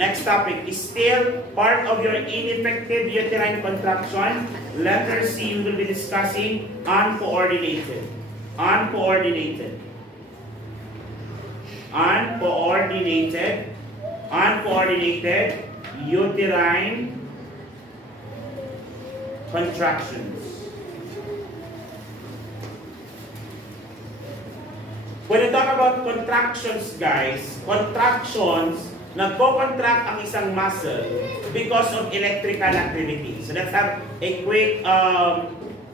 Next topic is still part of your ineffective uterine contraction. Letter C, we will be discussing uncoordinated. Uncoordinated uterine contractions. When we talk about contractions, guys, nagko-contract ang isang muscle because of electrical activity. So let's have a quick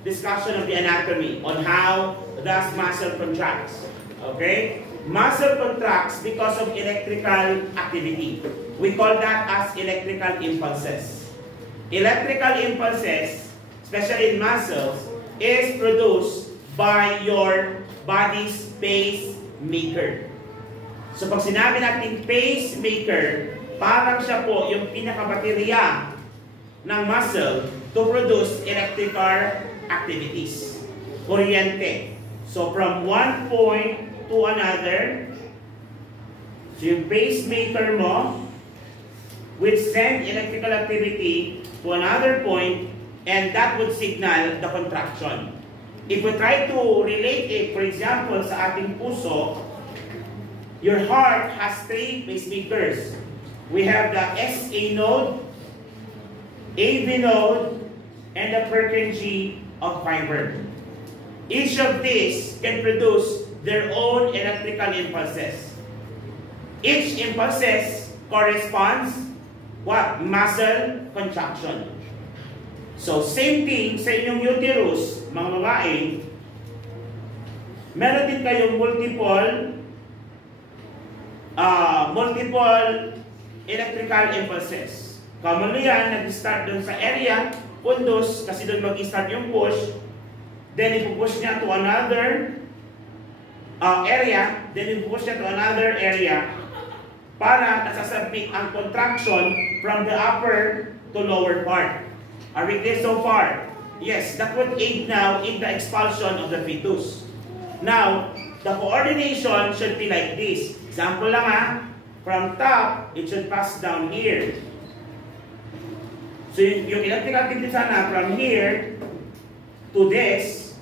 discussion of the anatomy on how does muscle contracts. Okay? Muscle contracts because of electrical activity. We call that as electrical impulses. Electrical impulses, especially in muscles, is produced by your body's pacemaker. So pag sinabi natin pacemaker, parang siya po yung pinakabaterya ng muscle to produce electrical activities. Kuryente. So from one point to another, so yung pacemaker mo will send electrical activity to another point, and that would signal the contraction. If we try to relate it, for example, sa ating puso, your heart has 3 pacemakers. We have the SA node, AV node, and the Purkinje of fiber. Each of these can produce their own electrical impulses. Each impulses corresponds what? Muscle contraction. So same thing sa inyong uterus, mga babae, meron din kayong multiple electrical impulses. Commonly yan, nag-start dun sa area, pundus, kasi dun mag-start yung push, then ipupush niya to another area, then ipupush niya to another area, para nasasabit ang contraction from the upper to lower part. Are we clear so far? Yes, that would aid now in the expulsion of the fetus. Now, the coordination should be like this. Example lang ha, from top, it should pass down here. So yung electrical activity sana from here to this,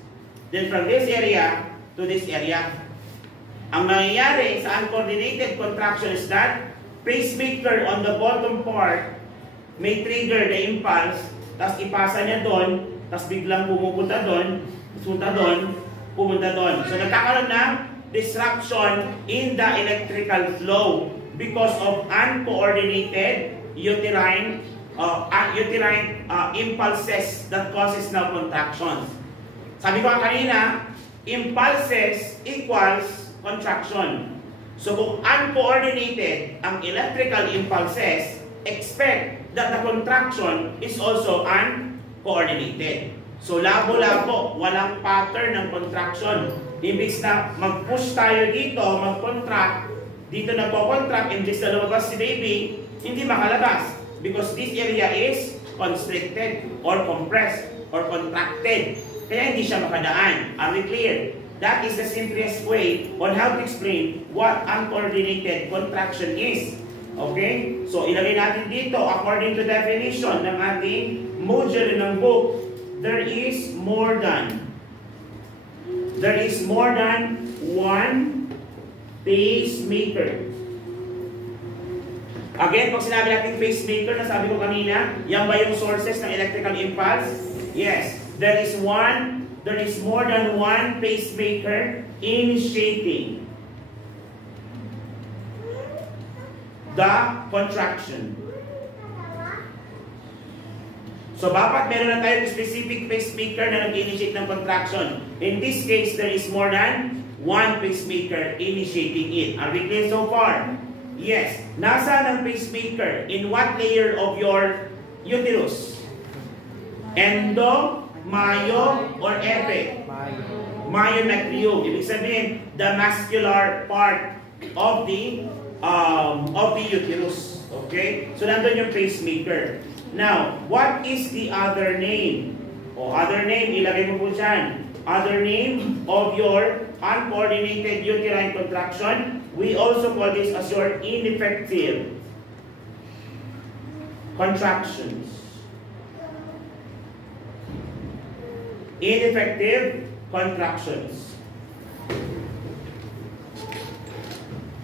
then from this area to this area. Ang nangyayari sa uncoordinated contraction is that pacemaker on the bottom part may trigger the impulse, tapos ipasa niya doon, tapos biglang pumupunta doon, pumunta doon. So nagkakaroon ng disruption in the electrical flow because of uncoordinated uterine impulses that causes now contractions. Sabi ko kanina, impulses equals contraction. So kung uncoordinated ang electrical impulses, expect that the contraction is also uncoordinated. So labo-labo, walang pattern ng contraction. Ibig na mag-push tayo dito, mag-contract, dito nagpo-contract, imbis na lumabas si baby, hindi makalabas. Because this area is constricted or compressed or contracted. Kaya hindi siya makadaan. Are we clear? That is the simplest way on how to explain what uncoordinated contraction is. Okay? So ilagay natin dito, according to definition ng ating module ng book, there is more than one pacemaker. Again, pag sinabi natin pacemaker, nasabi ko kanina, yan ba yung sources ng electrical impulse? Yes. There is more than one pacemaker initiating the contraction. So, dapat meron na tayong specific pacemaker na nag-initiate ng contraction. In this case, there is more than one pacemaker initiating it. Are we clear so far? Yes. Nasaan ang pacemaker? In what layer of your uterus? Endo, mayo, or epe? Myometrium. Ibig sabihin, the muscular part of the uterus. Okay? So, nandun yung pacemaker. Now, what is the other name? O other name, ilagay mo po dyan. Other name of your uncoordinated uterine contraction, we also call this as your ineffective contractions. Ineffective contractions.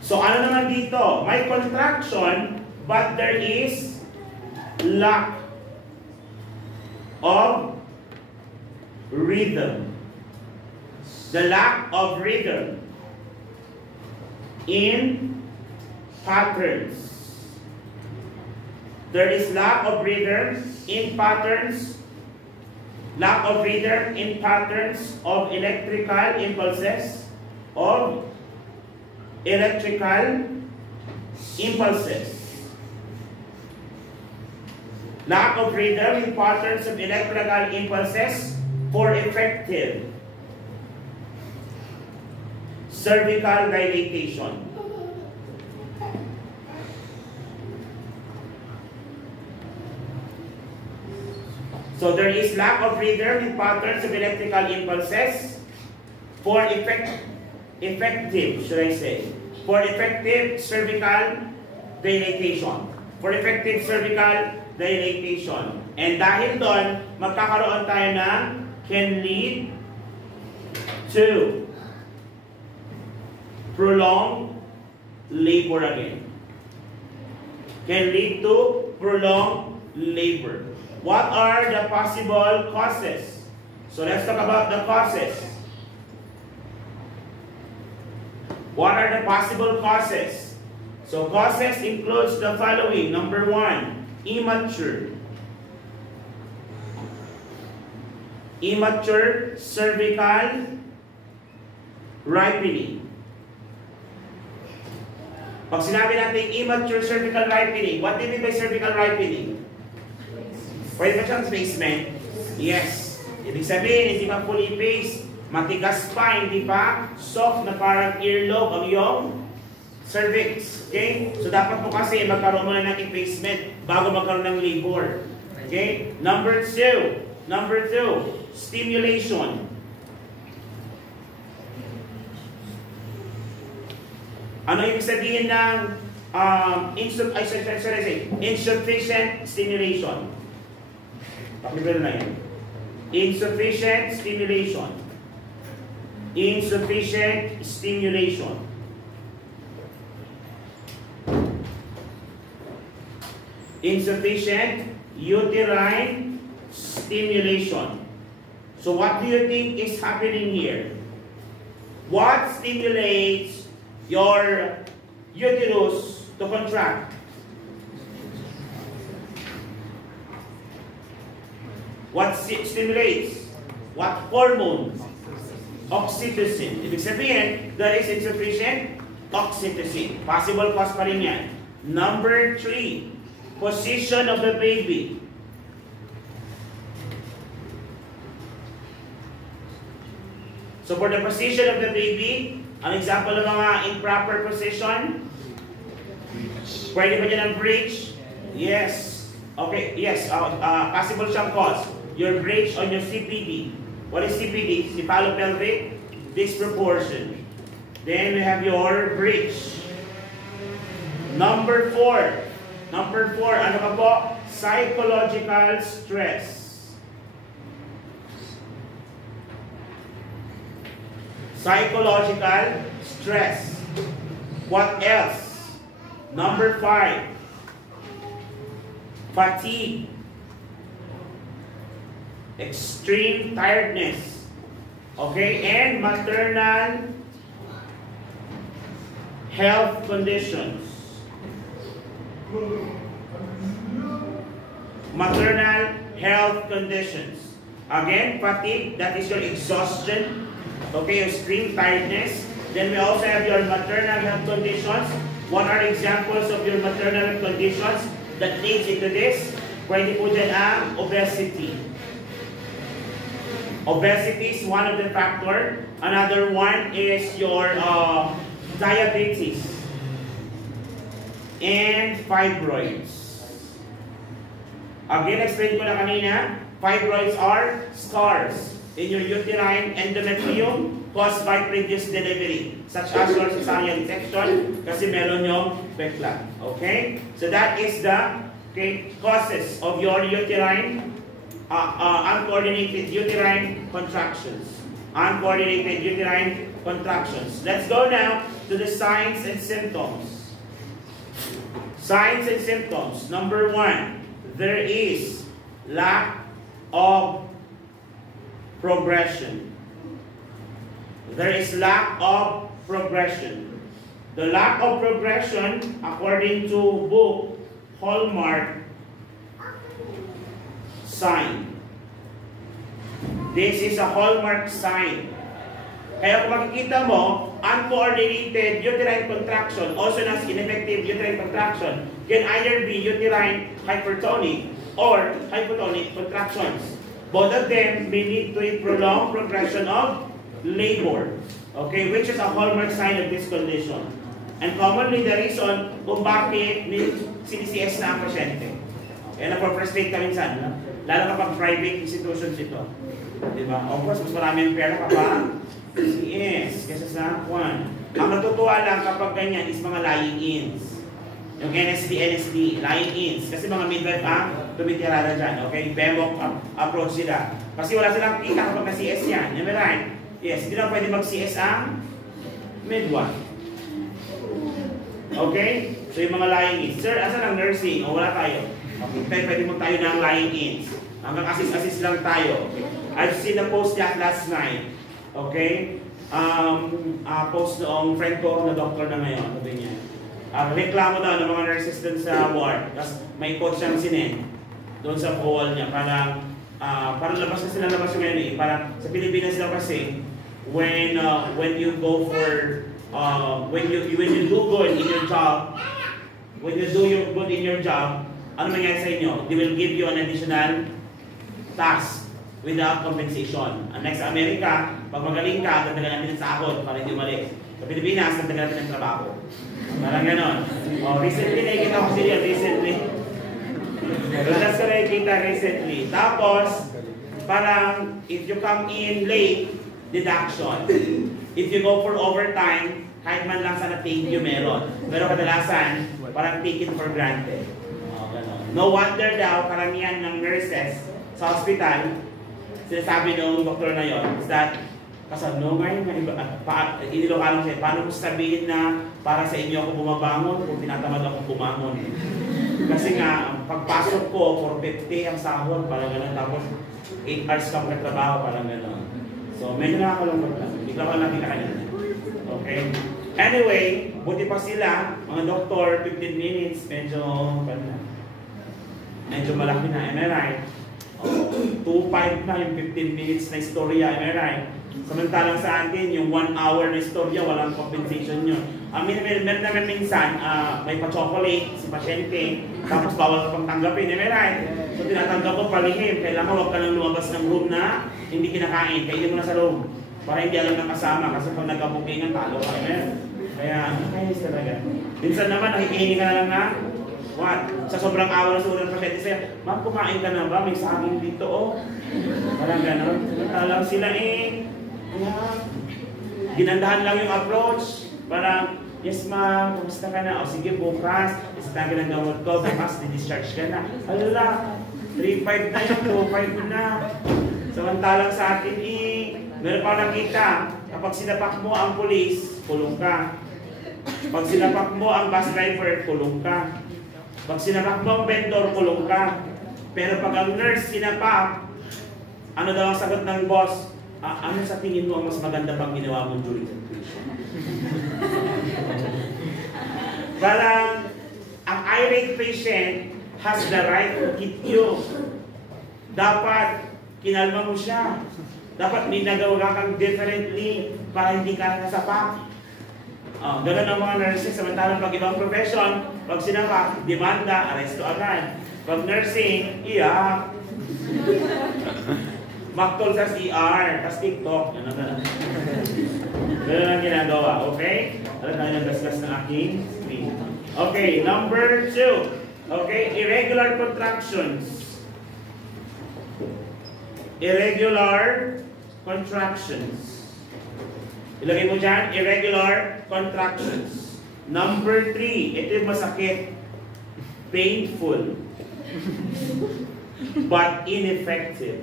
So ano naman dito? May contraction but there is lack of rhythm. The lack of rhythm in patterns. There is lack of rhythm in patterns. Lack of rhythm in patterns of electrical impulses. Of electrical impulses. Lack of rhythm in patterns of electrical impulses for effective cervical dilatation. So there is lack of rhythm in patterns of electrical impulses for effective, should I say, for effective cervical dilatation. For effective cervical dilatation. And dahil doon, magkakaroon tayo ng can lead to prolonged labor again. Can lead to prolonged labor. What are the possible causes? So let's talk about the causes. What are the possible causes? So causes includes the following. Number 1, immature. Immature cervical ripening. Pag sinabi natin immature cervical ripening, what do you mean by cervical ripening? Pwede ba siyang spacement? Yes. Ibig sabihin, hindi pa fully paced, matigas pa, hindi pa soft na parang earlobe ang iyong cervix. Okay? So dapat mo kasi magkaroon muna ng effacement bago magkaroon ng labor. Okay? Number 2, stimulation. Ano ibig sabihin ng insufficient stimulation? Pakibel na yan. Insufficient stimulation. Insufficient stimulation. Insufficient uterine stimulation. So what do you think is happening here? What stimulates your uterus to contract? What stimulates? What hormone? Oxytocin. Ibig sabihin, there is insufficient oxytocin. Possible cause pa rin yan. Number 3, position of the baby. So for the position of the baby, an example ng mga improper position, pwede ba dyan ang breach? Yes. Okay, yes. Possible siyang cause. Your breach on your CPD. What is CPD? Cephalopelvic disproportion. Then we have your breach. Number 4. Ano pa po? Psychological stress. Psychological stress. What else? Number 5. Fatigue. Extreme tiredness. Okay? And maternal health conditions. Maternal health conditions. Again, fatigue, that is your exhaustion. Okay, extreme tiredness. Then we also have your maternal health conditions. What are examples of your maternal health conditions that leads into this? Pwede po dyan ang obesity. Obesity is one of the factors. Another one is your diabetes and fibroids. Again, explain ko na kanina, fibroids are scars in your uterine endometrium caused by previous delivery, such as your cesarean section, kasi meron yung backlog. Okay? So that is the Okay, causes of your uterine, uncoordinated uterine contractions. Uncoordinated uterine contractions. Let's go now to the signs and symptoms. Signs and symptoms. Number 1, there is lack of progression. There is lack of progression. The lack of progression, according to book Hallmark sign. This is a hallmark sign. Kaya kung makikita mo, uncoordinated uterine contraction, also known as ineffective uterine contraction, can either be uterine hypertonic or hypotonic contractions. Both of them may lead to a prolonged progression of labor, okay, which is a hallmark sign of this condition. And commonly the reason kung bakit sinisies na ang pasyente. Okay, na-frustrate ka minsan, lalo kapag private institutions ito. Diba? Of course, mas marami ang pera kapag CS kaysa sa one. Ang natutuwa lang kapag ganyan is mga lying-ins. Yung NSD, lying-ins. Kasi mga midwife tumitirada dyan. Okay? Bemok approach sila. Kasi wala silang kita kapag na-CS yan. Am I right? Yes, hindi lang pwede mag-CS ang midwife. Okay? So yung mga lying-ins. Sir, asan ang nursing? O wala tayo. Okay, pwede mo tayo ng lying-ins. Hanggang assist lang tayo. I've seen a post that last night. Okay? Post noong friend ko na doktor na ngayon. Sabi niya. Reklamo daw ng mga nurses dun sa ward. Tapos may quote siyang sinin doon sa wall niya. Parang labas na sila labas yung ngayon eh. Parang sa Pilipinas lang kasi when you go for when you do good in your job, when you do your good in your job, ano mangyayari sa inyo? They will give you an additional task without compensation. Unlike sa Amerika, pag magaling ka, dagdagan natin ang sahod para hindi umalis. Sa Pilipinas, dagdagan natin ang trabaho. Parang ganon. Recently, nakikita ko siya. Recently. That's ko nakikita recently. Tapos, parang, if you come in late, deduction. If you go for overtime, kahit man lang sana thank you meron. Pero kadalasan, parang take it for granted. No wonder daw, karamihan ng nurses sa hospital, sinasabi ng doktor na yon is that, kasano ngayon, inilokano siya, paano mo sabihin na para sa inyo ako bumabangon kung tinatamad ako bumangon. Kasi nga, pagpasok ko, 450 ang sahod, parang gano'n, tapos 8 hours ka magtrabaho, parang gano'n. So, medyo nakakalungkot lang. Hindi ka pa nakita kanina. Okay? Anyway, buti pa sila, mga doktor, 15 minutes, medyo malaki na, am I right? 2.5 na yung 15 minutes na istorya, am I right? Samantalang sa atin, yung 1 hour na istorya, walang compensation yun. Meron naman minsan, may pa-chocolate si pasyente, tapos bawal ka pang tanggapin, am I right? So tinatanggap ko palihim, kailangan huwag ka nang lumabas ng room na hindi kinakain, kainin mo na sa room. Para hindi alam ng kasama, kasi pag nagkabukingan, talo ka, am Kaya, kainis talaga. Minsan naman, nakikihingi ka na lang na, sa sobrang awa na sa pasyente sa'yo, ma'am, kumain ka na ba? May saging dito, oh. Parang gano'n. Samantalang sila ginandahan lang yung approach. Parang, yes ma'am, kumusta ka na? O sige, bukas, isa ka ng gamot ko, bukas, di-discharge ka na. Alala, 3.5 na yung 2.5 na. Samantalang sa atin, meron pa nakita, kapag sinapak mo ang pulis, kulong ka. Pag sinapak mo ang bus driver, kulong ka. Pag sinapak mo ang vendor, kulong ka. Pero pag ang nurse sinapak, ano daw ang sagot ng boss? Ano sa tingin mo ang mas maganda pang ginawa mo during the operation? Parang, ang irate patient has the right to hit you. Dapat, kinalma mo siya. Dapat may nagawa kang differently para hindi ka nasapak. Ganun ang mga nurses, samantalang pag ibang profession, pag sinapak, demanda, aresto agad. Pag nursing, iyak. Maktol sa CR, tas TikTok. Ganun ang ginagawa, okay? Alam tayo ng gasgas ng aking screen. Okay, number 2. Okay, irregular contractions. Irregular contractions. Ilagay mo dyan, irregular contractions. Number 3, ito yung masakit. Painful. but ineffective.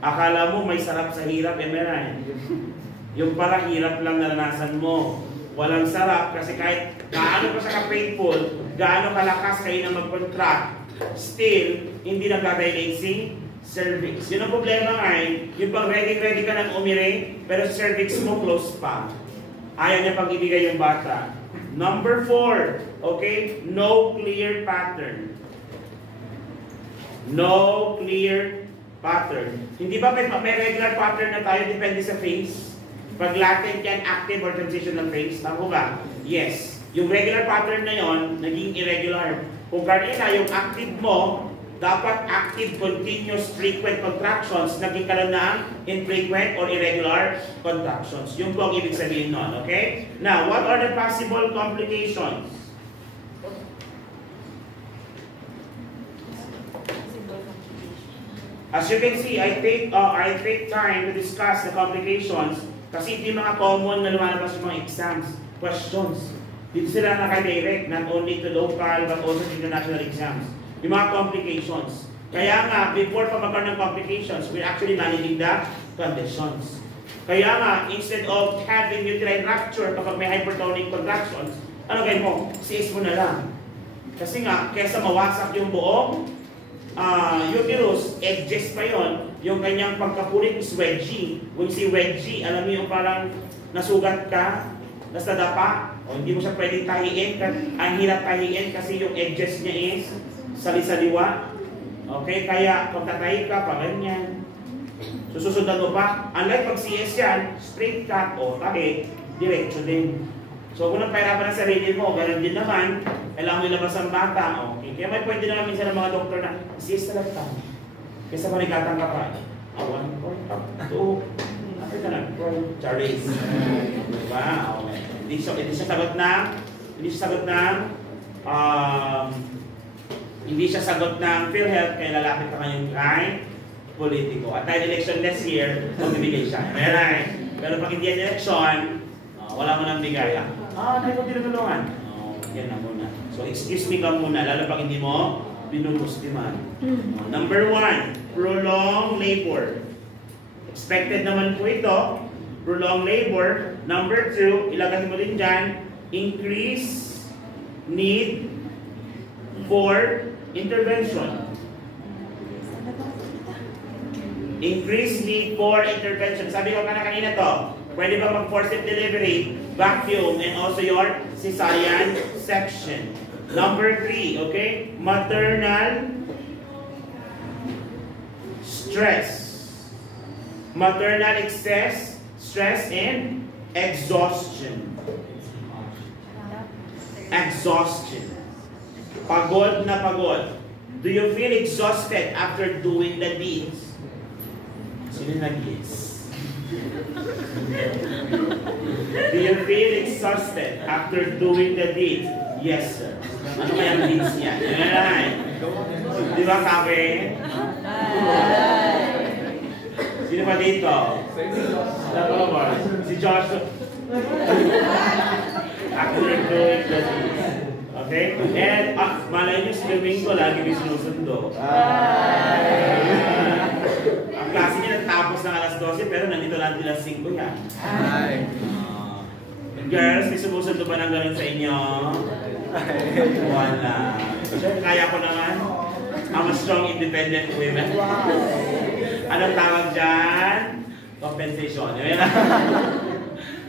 Akala mo may sarap sa hirap, meron. Yung pala hirap lang naranasan mo. Walang sarap kasi kahit gaano pa siya ka-painful, gaano kalakas kayo na mag-contract, still, hindi nagdadilate si cervix. Yun ang problema ay, yung pang ready ka ng umire, pero sa cervix mo close pa. Ayaw niya pang ibigay yung bata. Number 4, okay? No clear pattern. No clear pattern. Hindi ba may regular pattern na tayo depende sa phase? Pag latent yan, active or transitional phase, tama ba? Yes. Yung regular pattern na yon naging irregular. Kung kanina, yung active mo, dapat active, continuous, frequent contractions, naging karoon ng infrequent or irregular contractions. Yung po ang ibig sabihin nun, okay? Now, what are the possible complications? As you can see, I take time to discuss the complications kasi ito yung mga common na lumalabas yung mga exams, questions. Dito sila naka-direct, not only to local but also to international exams. Yung mga complications. Kaya nga, before pa magkaroon ng complications, we're actually managing the conditions. Kaya nga, instead of having uterine rupture kapag may hypertonic contractions, ano kayo mo? CS mo na lang. Kasi nga, kesa mawasak yung buong uterus, edges pa yon, yung kanyang pagkapulit is wedgie. Kung si wedgie, alam mo yung parang nasugat ka, nasa dapa, o hindi mo siya pwedeng tahiin, ang hirap tahiin kasi yung edges niya is sali-saliwa. Okay, kaya kung tatahi ka, pa ganyan. Susundan mo pa. Unlike pag CS yan, straight cut o tahi, diretso din. So kung nagpahirapan ang sarili mo, ganoon din naman, kailangan mo ilabas ang bata. Okay, kaya may pwede naman minsan ng mga doktor na, CS talaga. Kaysa marigatan ka pa. 1 point up, 2. After ka na, Charles. Diba? Okay. Hindi siya sagot ng PhilHealth kaya lalapit pa ngayon kay politiko. At tayo election next year, magbibigay siya. Pero pag hindi yan election, wala mo nang bigay. Tayo ko tinutulungan. Yan na muna. So excuse me ka muna, lalo pag hindi mo binugustiman. Number 1, prolonged labor. Expected naman po ito, prolonged labor. Number 2, ilagay mo din dyan, increase need for intervention. Increase need for intervention. Sabi ko kanina to, pwede ba mag-forceps delivery, vacuum, and also your cesarean section. Number 3, okay? Maternal stress. Maternal excess, stress, and exhaustion. Exhaustion. Pagod na pagod. Do you feel exhausted after doing the deeds? Sino nag-deeds? Do you feel exhausted after doing the deeds? Yes, sir. Ano kaya ang deeds niya? Di ba sabi? Sino pa dito? Si Joshua. After doing the deeds. Okay? And malay nyo si Domingo lagi may sinusundo. Ang klase niya natapos ng alas 12 pero nandito lang din alas 5 yan. Girls, may sumusundo ba ng ganun sa inyo? Wala. Kaya ko naman. I'm a strong independent women. Anong tawag dyan? Compensation.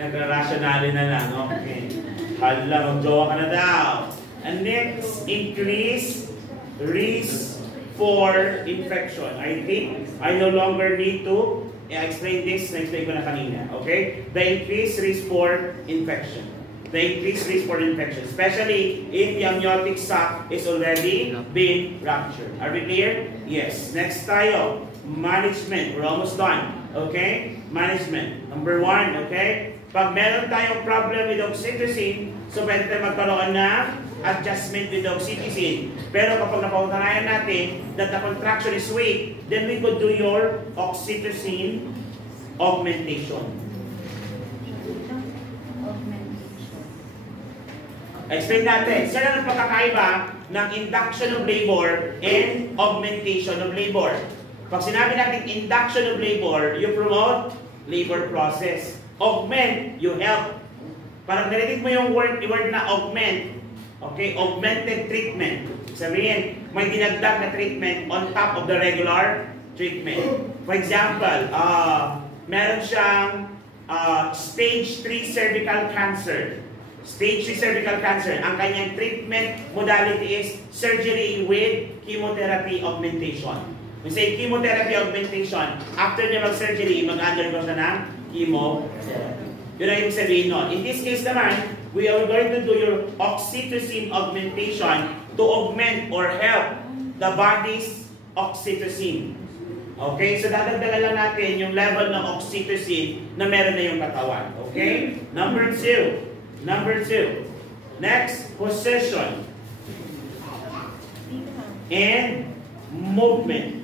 Nagra-rationale na lang. Okay. Hala, mag-jowa ka na daw. And next, increase risk for infection. I think I no longer need to explain this. Na-explain ko na kanina. Okay? The increased risk for infection. The increased risk for infection. Especially if the amniotic sac is already been ruptured. Are we clear? Yes. Next tayo. Management. We're almost done. Okay? Management. Number 1. Okay? Pag meron tayong problem with oxytocin, so pwede tayo magkaroon na adjustment with oxytocin. Pero kapag napaunayan natin that the contraction is weak, then we could do your oxytocin augmentation. Explain natin. Saan ang pagkakaiba ng induction of labor and augmentation of labor? Pag sinabi natin induction of labor, you promote labor process. Augment, you help. Parang narinig mo yung word na augment. Okay, augmented treatment. Sabihin, may dinagdag na treatment on top of the regular treatment. For example, meron siyang stage 3 cervical cancer. Stage 3 cervical cancer. Ang kanyang treatment modality is surgery with chemotherapy augmentation. We say chemotherapy augmentation, after niya mag-surgery, mag-undergo siya ng chemotherapy. Yun ang ibig sabihin nun. In this case naman, we are going to do your oxytocin augmentation to augment or help the body's oxytocin. Okay? So dadagdagan lang natin yung level ng oxytocin na meron na yung katawan. Okay? Number two. Next, position and movement.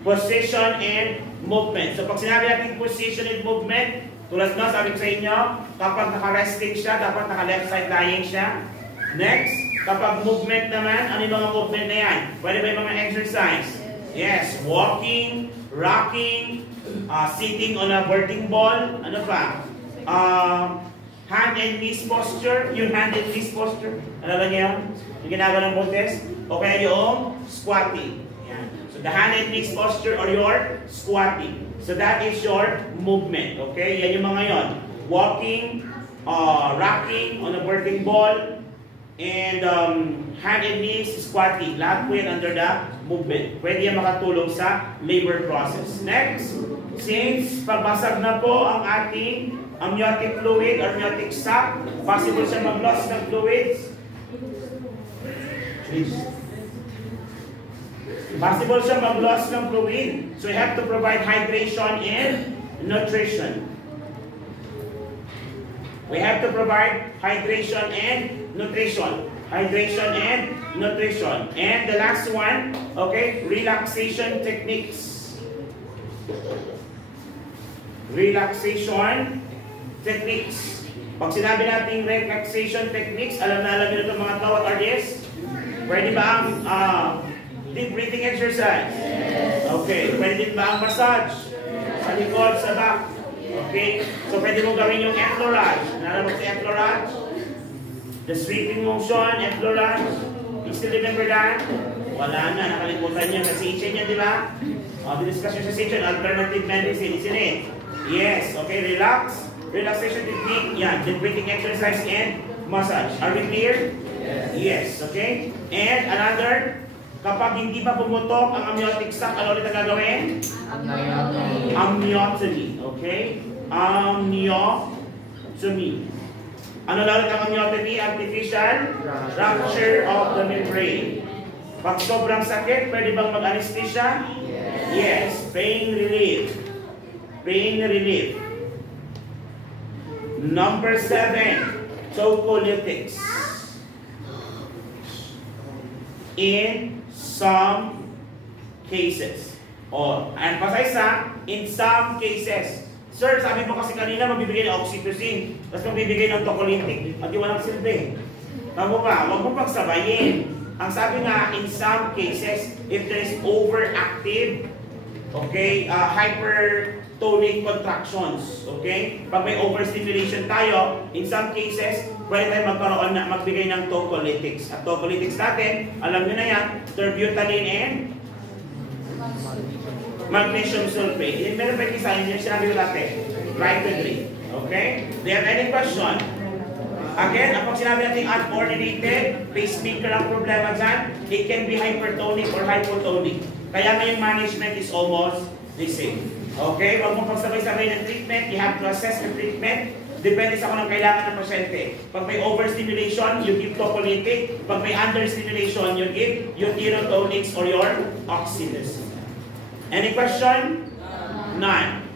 Position and movement. So pag sinabi natin position and movement, tulad na sabi ko sa inyo, kapag naka-resting siya, dapat naka-left side lying siya. Next, kapag movement naman, ano yung mga movement na yan? Pwede ba yung mga exercise? Yes, walking, rocking, sitting on a birding ball, ano pa? Hand and knees posture, yung hand and knees posture. Ano ba niya? Yung ginagawa ng Montes? O kaya yung squatting. Yan. So the hand and knees posture or your squatting. So that is your movement. Okay? Yan yung mga yon. Walking, rocking on a birding ball, and hand and knees squatting. Lahat po yan under the movement. Pwede yan makatulong sa labor process. Next, since pabasag na po ang ating amniotic fluid or amniotic sac, possible siya mag-loss ng fluids. Possible siya mag-loss ng fluid. So you have to provide hydration and nutrition. We have to provide hydration and nutrition. Hydration and nutrition. And the last one, okay, relaxation techniques. Relaxation techniques. Pag sinabi natin relaxation techniques, alam nyo ito mga tao, what are this? Pwede ba ang deep breathing exercise? Okay. Pwede din ba ang massage? Sa likod, sa back? Okay. So pwede mong gawin yung effleurage. Nalala mo sa effleurage? The sweeping motion, effleurage. You still remember that? Wala na, nakalimutan niya sa session niya, di ba? Di-discuss yung sa session, alternative medicine, isn't it? Yes. Okay, relax. Relaxation technique, yan, deep breathing exercise and massage. Are we clear? Yes. Okay? And another, kapag hindi pa pumutok ang amniotic sac, ano ulit ang gagawin? Amniotomy. Okay? Amniotomy. Ano ulit ang amniotomy? Artificial rupture of the membrane. Pag sobrang sakit, pwede bang mag-anesthesia? Yes. Pain relief. Pain relief. Number 7, tocolytics. In some cases. Emphasize in some cases. Sir, sabi mo kasi kanina magbibigay ng oxytocin, tapos magbibigay ng tocolytic. At di walang silbi. Tama ba? Huwag mo pagsabayin. Ang sabi nga, in some cases, if there is overactive, okay, hypertonic contractions, okay? Pag may overstimulation tayo, in some cases, pwede tayo magbigay ng tocolytics. At tocolytics natin, alam nyo na yan, terbutaline and magnesium sulfate. Yung meron pa yung isa, yung sinabi ko natin, right to drink. Okay? Do you have any question? Again, kapag sinabi natin uncoordinated, pacemaker ang problema dyan, it can be hypertonic or hypotonic. Kaya ngayon management is almost the same. Okay? Huwag mo pagsabay-sabay ng treatment, you have to assess the treatment. Depende sa kung anong kailangan ng pasyente. Pag may overstimulation, you give tocolytic. Pag may understimulation, you give uterotonics or your oxytocin. Any question? None.